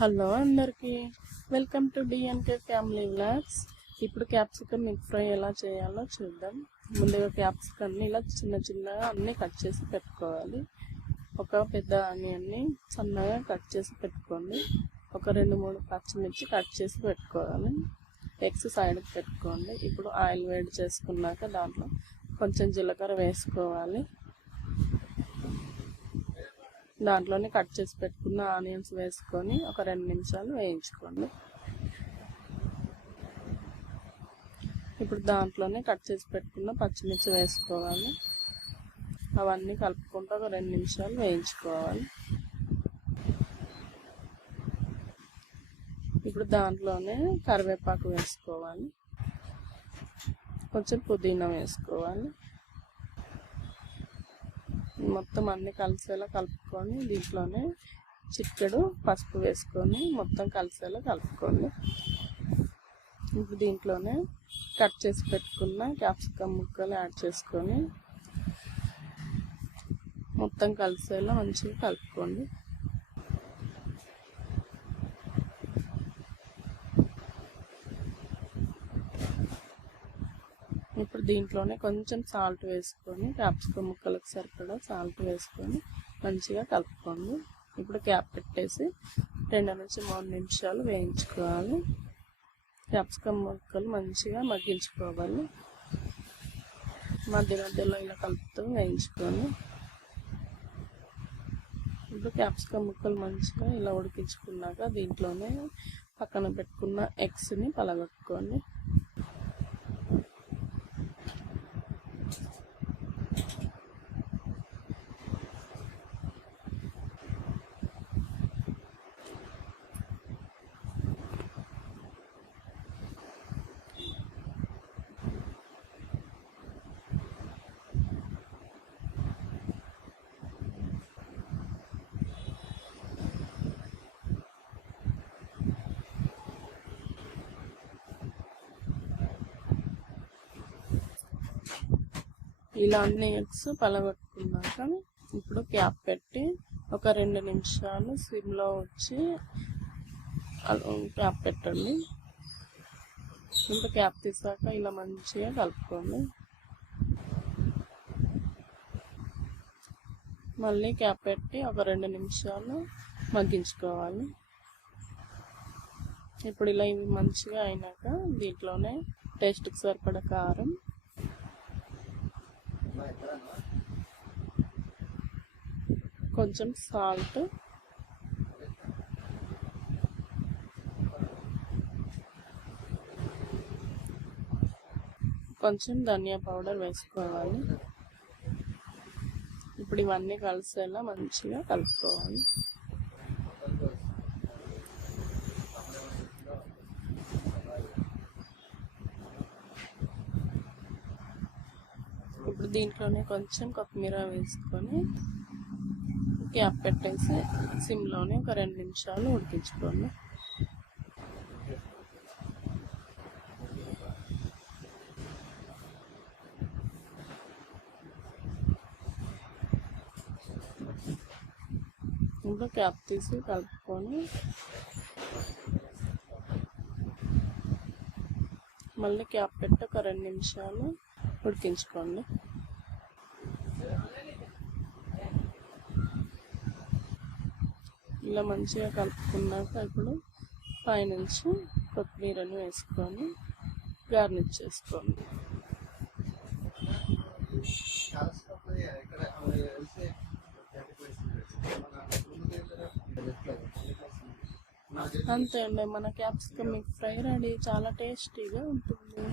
Hello అందరికీ, welcome to DNK family vlogs. ఇప్పుడు capsicum egg fry ఎలా చేయాలో చూద్దాం. ముందుగా క్యాప్సికమ్ని ఇలా చిన్న చిన్నగా అన్నీ కట్ చేసి పెట్టుకోవాలి. ఒక పెద్ద ఆనియన్ని సన్నగా కట్ చేసి పెట్టుకోండి. ఒక 2-3 పచ్చిమిర్చి కట్ చేసి పెట్టుకోవాలి. ఎగ్స్ సైడ్కి పెట్టుకోండి. ఇప్పుడు ఆయిల్ వేడి చేసుకున్నాక దాంట్లో కొంచెం జీలకర్ర వేసుకోవాలి. దాంట్లోనే కట్ చేసి పెట్టుకున్న ఆనియన్స్ వేసుకొని ఒక 2 నిమిషాలు వేయించుకోండి. ఇప్పుడు దాంట్లోనే కట్ చేసి పెట్టుకున్న పచ్చిమిర్చి వేసుకోవాలి. అవన్నీ కలుపుకుంటూ ఒక 2 నిమిషాలు వేయించుకోవాలి. ఇప్పుడు దాంట్లోనే కరివేపాకు వేసుకోవాలి. కొంచెం పుదీనా వేసుకోవాలి. మొత్తం అన్నీ కలిసేలా కలుపుకొని దీంట్లోనే చిటికెడు పసుపు వేసుకొని మొత్తం కలిసేలా కలుపుకోండి. ఇప్పుడు దీంట్లోనే కట్ చేసి పెట్టుకున్న క్యాప్సికమ్ ముక్కలు యాడ్ చేసుకొని మొత్తం కలిసేలా మంచిగా కలుపుకోండి. ఇప్పుడు దీంట్లోనే కొంచెం సాల్ట్ వేసుకొని క్యాప్సికమ్ ముక్కలకు సరిపడా సాల్ట్ వేసుకొని మంచిగా కలుపుకోండి. ఇప్పుడు క్యాప్ పెట్టేసి 2-3 నిమిషాలు వేయించుకోవాలి. క్యాప్సికమ్ ముక్కలు మంచిగా మగ్గించుకోవాలి. మధ్య మధ్యలో ఇలా కలుపుతూ వేయించుకోండి. ఇప్పుడు క్యాప్సికమ్ ముక్కలు మంచిగా ఇలా ఉడికించుకున్నాక దీంట్లోనే పక్కన పెట్టుకున్న ఎగ్స్ని పలగొట్టుకోండి. ఇలా అన్ని ఎగ్స్ పలగొట్టుకున్నాక ఇప్పుడు క్యాప్ పెట్టి ఒక 2 నిమిషాలు సిమ్లో వచ్చి క్యాప్ పెట్టండి. ఇప్పుడు క్యాప్ తీసాక ఇలా మంచిగా కలుపుకోండి. మళ్ళీ క్యాప్ పెట్టి ఒక 2 నిమిషాలు మగ్గించుకోవాలి. ఇప్పుడు ఇలా ఇవి మంచిగా అయినాక దీంట్లోనే టేస్ట్కి సరిపడా కారం, కొంచెం సాల్ట్, కొంచెం ధనియా పౌడర్ వేసుకోవాలి. ఇప్పుడు ఇవన్నీ కలిసేలా మంచిగా కలుపుకోవాలి. ఇప్పుడు దీంట్లోనే కొంచెం కొత్తిమీర వేసుకొని క్యాప్ పెట్టేసి సిమ్లోనే ఒక 2 నిమిషాలు ఉడికించుకోండి. ఇప్పుడు క్యాప్ తీసి కలుపుకొని మళ్ళీ క్యాప్ పెట్టి ఒక 2 నిమిషాలు ఉడికించుకోండి. ఇలా మంచిగా కలుపుకున్నాక ఇప్పుడు పైనుంచి కొత్తిమీరను వేసుకొని గార్నిష్ చేసుకోండి. అంతే అండి, మన క్యాప్సికమ్ ఎగ్ ఫ్రై రెడీ. చాలా టేస్టీగా ఉంటుంది.